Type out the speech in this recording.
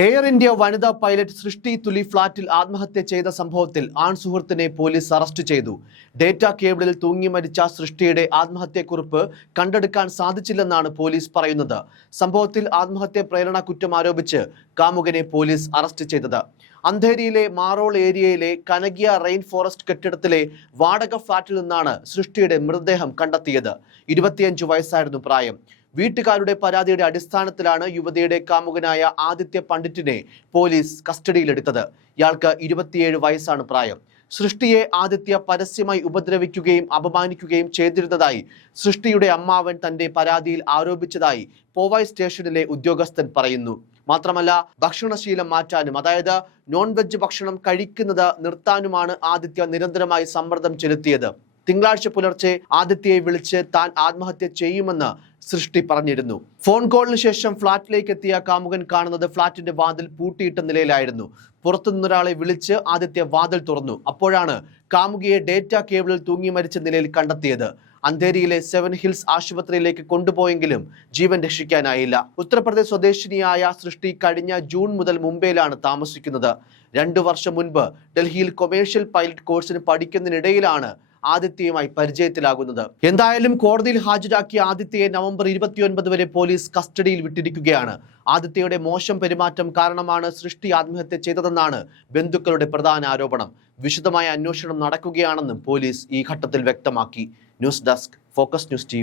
Air India വനിതാ pilot സൃഷ്ടി തുലി ഫ്ളാറ്റിൽ ആത്മഹത്യ ചെയ്ത സംഭവത്തിൽ ആൺ സുഹൃത്തിനെ പോലീസ് അറസ്റ്റ് ചെയ്തു. ഡേറ്റ കേബിളിൽ തൂങ്ങി മരിച്ച സൃഷ്ടിയുടെ ആത്മഹത്യക്കുറിപ്പ് കണ്ടെടുക്കാൻ സാധിച്ചില്ലെന്നാണ് പോലീസ് പറയുന്നത്. സംഭവത്തിൽ ആത്മഹത്യ പ്രേരണ കുറ്റം ആരോപിച്ച് കാമുകനെ പോലീസ് അറസ്റ്റ് ചെയ്തത്. അന്ധേരിയിലെ മാറോൾ ഏരിയയിലെ കനകിയ റെയിൻ ഫോറസ്റ്റ് കെട്ടിടത്തിലെ വാടക ഫ്ളാറ്റിൽ നിന്നാണ് സൃഷ്ടിയുടെ മൃതദേഹം കണ്ടെത്തിയത്. ഇരുപത്തിയഞ്ച് വയസ്സായിരുന്നു പ്രായം. വീട്ടുകാരുടെ പരാതിയുടെ അടിസ്ഥാനത്തിലാണ് യുവതിയുടെ കാമുകനായ ആദിത്യ പണ്ഡിറ്റിനെ പോലീസ് കസ്റ്റഡിയിലെടുത്തത്. ഇയാൾക്ക് ഇരുപത്തിയേഴ് വയസ്സാണ് പ്രായം. സൃഷ്ടിയെ ആദിത്യ പരസ്യമായി ഉപദ്രവിക്കുകയും അപമാനിക്കുകയും ചെയ്തിരുന്നതായി സൃഷ്ടിയുടെ അമ്മാവൻ തന്റെ പരാതിയിൽ ആരോപിച്ചതായി പോവായ് സ്റ്റേഷനിലെ ഉദ്യോഗസ്ഥൻ പറയുന്നു. മാത്രമല്ല ഭക്ഷണശീലം മാറ്റാനും അതായത് നോൺ വെജ് ഭക്ഷണം കഴിക്കുന്നത് നിർത്താനുമാണ് ആദിത്യ നിരന്തരമായി സമ്മർദ്ദം ചെലുത്തിയത്. തിങ്കളാഴ്ച പുലർച്ചെ ആദിത്യയെ വിളിച്ച് താൻ ആത്മഹത്യ ചെയ്യുമെന്ന് സൃഷ്ടി പറഞ്ഞിരുന്നു. ഫോൺ കോളിന് ശേഷം ഫ്ളാറ്റിലേക്ക് എത്തിയ കാമുകൻ കാണുന്നത് ഫ്ളാറ്റിന്റെ വാതിൽ പൂട്ടിയിട്ട നിലയിലായിരുന്നു. പുറത്തുനിന്നൊരാളെ വിളിച്ച് ആദിത്യ വാതിൽ തുറന്നു. അപ്പോഴാണ് കാമുകിയെ ഡേറ്റ കേബിളിൽ തൂങ്ങി മരിച്ച നിലയിൽ കണ്ടെത്തിയത്. അന്ധേരിയിലെ സെവൻ ഹിൽസ് ആശുപത്രിയിലേക്ക് കൊണ്ടുപോയെങ്കിലും ജീവൻ രക്ഷിക്കാനായില്ല. ഉത്തർപ്രദേശ് സ്വദേശിനിയായ സൃഷ്ടി കഴിഞ്ഞ ജൂൺ മുതൽ മുംബൈയിലാണ് താമസിക്കുന്നത്. രണ്ടു വർഷം മുൻപ് ഡൽഹിയിൽ കൊമേഴ്ഷ്യൽ പൈലറ്റ് കോഴ്സിന് പഠിക്കുന്നതിനിടയിലാണ് ആദിത്യയുമായി പരിചയത്തിലാകുന്നത്. എന്തായാലും കോടതിയിൽ ഹാജരാക്കിയ ആദിത്യയെ നവംബർ ഇരുപത്തിയൊൻപത് വരെ പോലീസ് കസ്റ്റഡിയിൽ വിട്ടിരിക്കുകയാണ്. ആദിത്യയുടെ മോശം പെരുമാറ്റം കാരണമാണ് സൃഷ്ടി ആത്മഹത്യ ചെയ്തതെന്നാണ് ബന്ധുക്കളുടെ പ്രധാന ആരോപണം. വിശദമായ അന്വേഷണം നടക്കുകയാണെന്നും പോലീസ് ഈ ഘട്ടത്തിൽ വ്യക്തമാക്കി. News desk focus news T